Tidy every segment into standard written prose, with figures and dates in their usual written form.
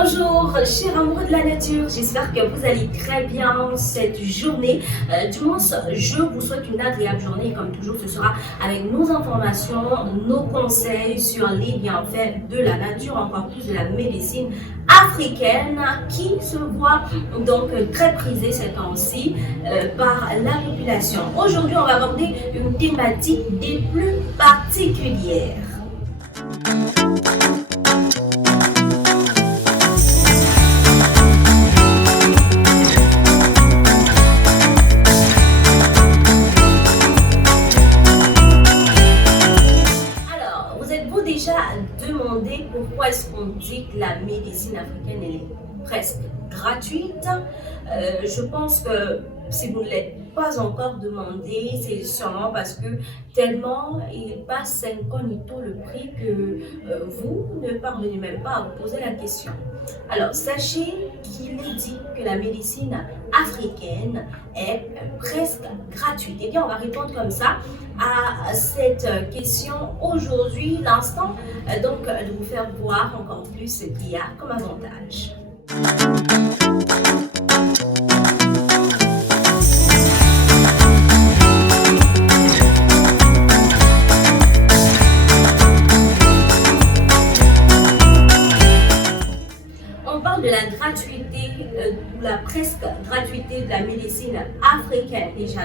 Bonjour, chers amoureux de la nature, j'espère que vous allez très bien cette journée. Du moins, je vous souhaite une agréable journée. Comme toujours, ce sera avec nos informations, nos conseils sur les bienfaits de la nature, encore plus de la médecine africaine qui se voit donc très prisée ces temps-ci par la population. Aujourd'hui, on va aborder une thématique des plus particulières. Demander pourquoi est-ce qu'on dit que la médecine africaine est presque gratuite. Je pense que si vous ne l'êtes pas encore demandé, c'est sûrement parce que tellement il passe incognito le prix que vous ne parvenez même pas à vous poser la question. Alors, sachez qu'il est dit que la médecine africaine est presque gratuite. Eh bien, on va répondre comme ça à cette question aujourd'hui, l'instant, donc de vous faire voir encore plus ce qu'il y a comme avantage. On parle de la gratuité, la presque gratuité de la médecine africaine déjà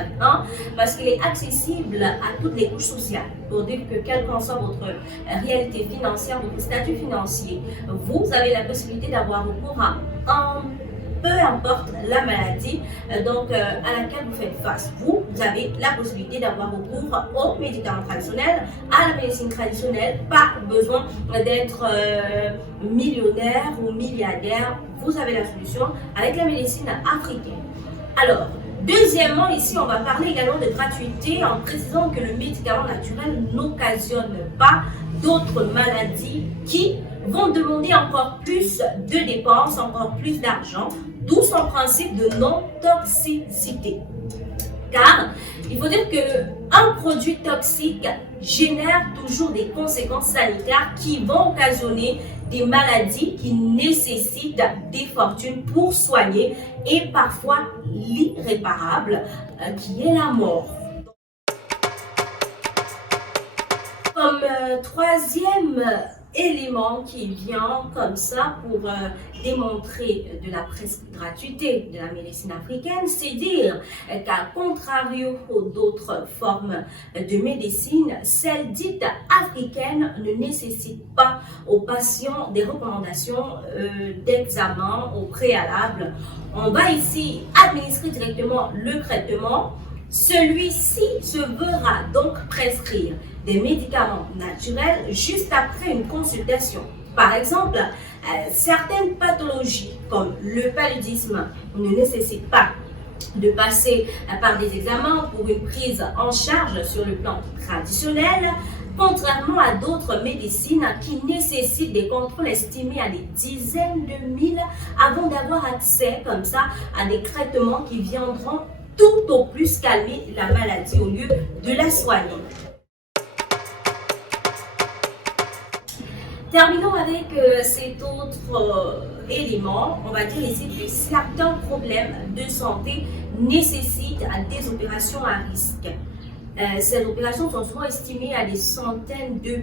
parce qu'elle est accessible à toutes les couches sociales. Pour dire que quelle qu'en soit votre réalité financière, votre statut financier, vous avez la possibilité d'avoir recours à peu importe la maladie à laquelle vous faites face. Vous avez la possibilité d'avoir recours aux médicaments traditionnels, à la médecine traditionnelle, pas besoin d'être millionnaire ou milliardaire. Vous avez la solution avec la médecine africaine. Alors, deuxièmement, ici, on va parler également de gratuité en précisant que le médicament naturel n'occasionne pas d'autres maladies qui vont demander encore plus de dépenses, encore plus d'argent, d'où son principe de non-toxicité. Car il faut dire qu'un produit toxique génère toujours des conséquences sanitaires qui vont occasionner des maladies qui nécessitent des fortunes pour soigner et parfois l'irréparable qui est la mort. Comme troisième élément qui vient comme ça pour démontrer de la presque gratuité de la médecine africaine, c'est dire qu'à contrario d'autres formes de médecine, celle dite africaine ne nécessite pas aux patients des recommandations d'examen au préalable. On va ici administrer directement le traitement. Celui-ci se verra donc prescrire des médicaments naturels juste après une consultation. Par exemple, certaines pathologies comme le paludisme ne nécessitent pas de passer par des examens pour une prise en charge sur le plan traditionnel, contrairement à d'autres médecines qui nécessitent des contrôles estimés à des dizaines de mille avant d'avoir accès comme ça à des traitements qui viendront tout au plus calmer la maladie au lieu de la soigner. Terminons avec cet autre élément. On va dire ici que certains problèmes de santé nécessitent des opérations à risque. Ces opérations sont souvent estimées à des centaines de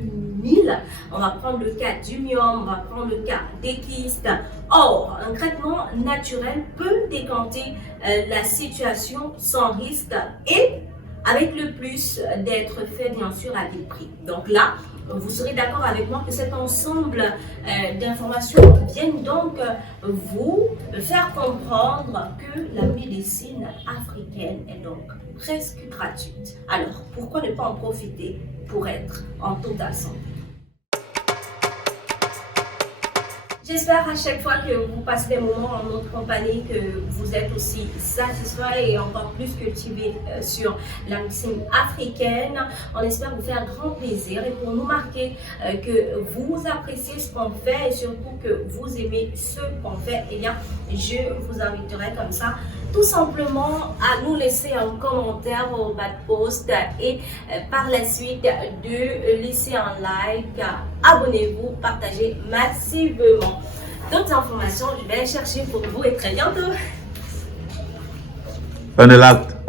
mille. On va prendre le cas du myome, on va prendre le cas des kystes. Or, un traitement naturel peut décanter la situation sans risque et avec le plus d'être fait bien sûr à des prix. Donc là, vous serez d'accord avec moi que cet ensemble d'informations viennent donc vous faire comprendre que la médecine africaine est donc presque gratuite. Alors, pourquoi ne pas en profiter pour être en totale santé? J'espère à chaque fois que vous passez des moments en notre compagnie que vous êtes aussi satisfait et encore plus cultivé sur la médecine africaine. On espère vous faire grand plaisir et pour nous marquer que vous appréciez ce qu'on fait et surtout que vous aimez ce qu'on fait, eh bien, je vous inviterai comme ça tout simplement à nous laisser un commentaire au bas de post et par la suite de laisser un like, abonnez-vous, partagez massivement. d'autres informations, je vais chercher pour vous et très bientôt. Fin de l'acte.